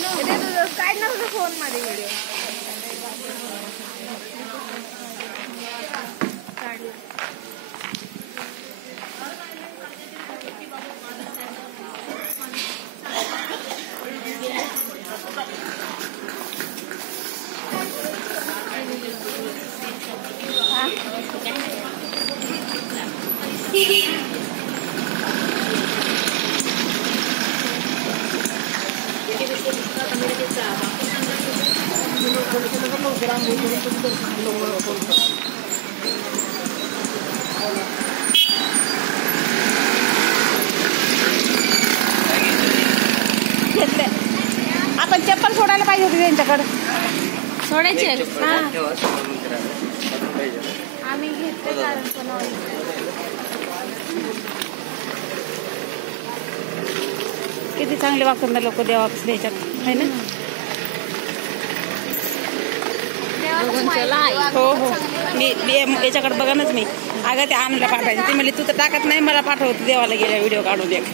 काय ना तुझा फोन मध्ये व्हिडिओ आपण चप्पल सोडायला पाहिजे होती त्यांच्याकडे सोडायची आम्ही घेतले कारण किती चांगले वागतात ना लोक देवाच्या ह्याच्यात आहे ना. हो हो मी याच्याकडे बघानच मी अगं ते आम्हाला पाठवायचं ती म्हणली तू तर टाकत नाही मला पाठवत देवाला गेल्या व्हिडिओ काढून एक.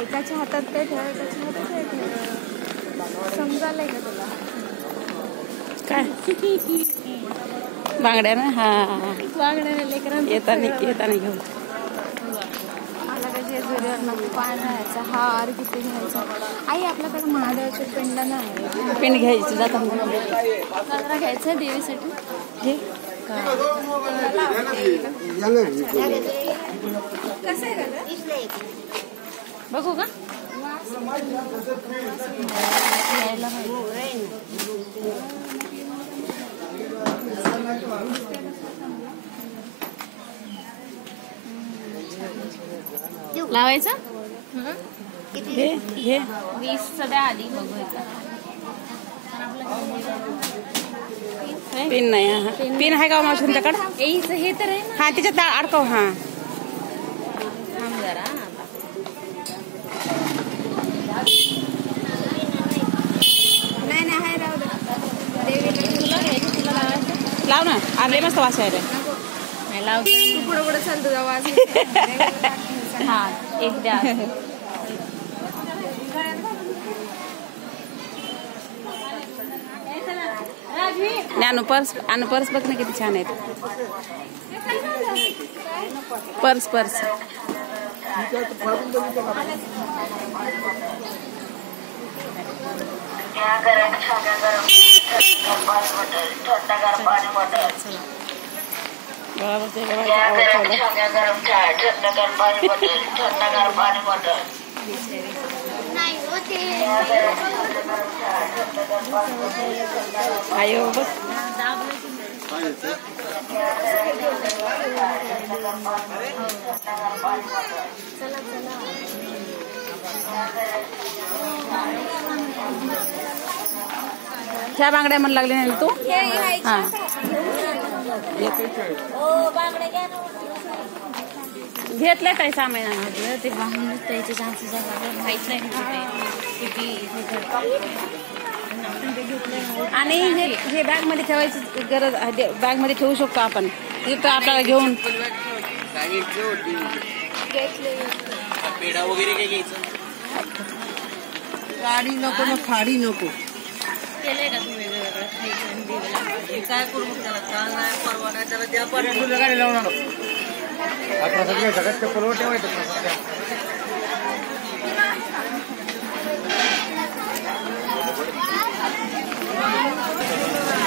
एकाच्या हातात ते ठेवा एकाच्या हातात ते ठेवा समजायलंय का तुला काय बांगड्या ना हा बांगड्या लेकरांना येताना घेऊन मला काय जेजुरीवर नको पान घ्यायचा हार किती घ्यायचा आई आपल्याकडे महादेवाचे पिंड नाही पिंड घ्यायची जाताना कचरा घ्यायचा देवीसाठी हे कसं आहे बघू का लावायचं हे 20 सध्या आधी बघूया पिन नाही हा पिन आहे का मावशी तुमच्याकडे हे तर आहे हा त्याच्यात अडकव हा थांब जरा नाही आहे राहू दे देवीला तुला लावायचं लाव ना आले मस्त वास आहे रे नाही लावतो तू पुढे पुढे चाल तुझा वाज हा एक द्या अनु पर्स बघ ना किती छान आहेत पर्स आयो बस ह्या बांगड्या म्हणू लागले नाही तू हा घेतलंय काय सामान ते वाहून त्याचे चान्सेस माहित नाही आणि हे बॅग मध्ये ठेवायची गरज बॅग मध्ये ठेवू शकतो आपण तिथं आपल्याला घेऊन पेढा वगैरे काय घ्यायचं गाडी नको ना फाडी नको केलंय का तुम्ही वेगवेगळं काय करू मग त्याला चाल नाही परवा नाही त्याला त्या पर्यंत गाडी लावून आणू सगळ्यात पुलवर ठेवायचं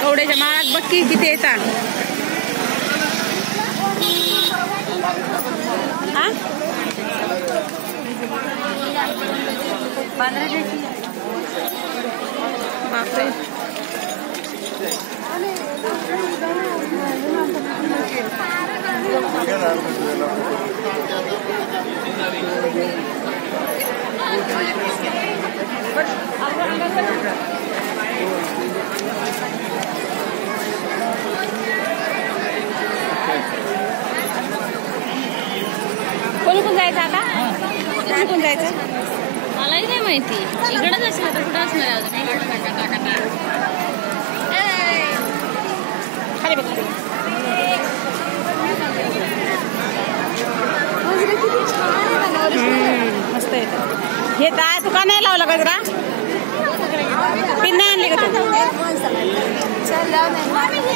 कवड्याच्या माळात बक्की किती येतात हा बापरे कोण जायचं आता जिंकून जायचं. मलाही नाही माहिती. इकडेच असणार तर कुठं असणार आहे अजून. खाली बघ. मस्त आहे. हे काय तू का नाही लावला गजरा? पिन नाही आणली का तू?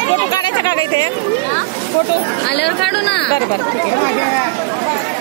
फोटो काढायचा का इथे? फोटो आल्यावर काढू ना. बरं बरं ठीक आहे.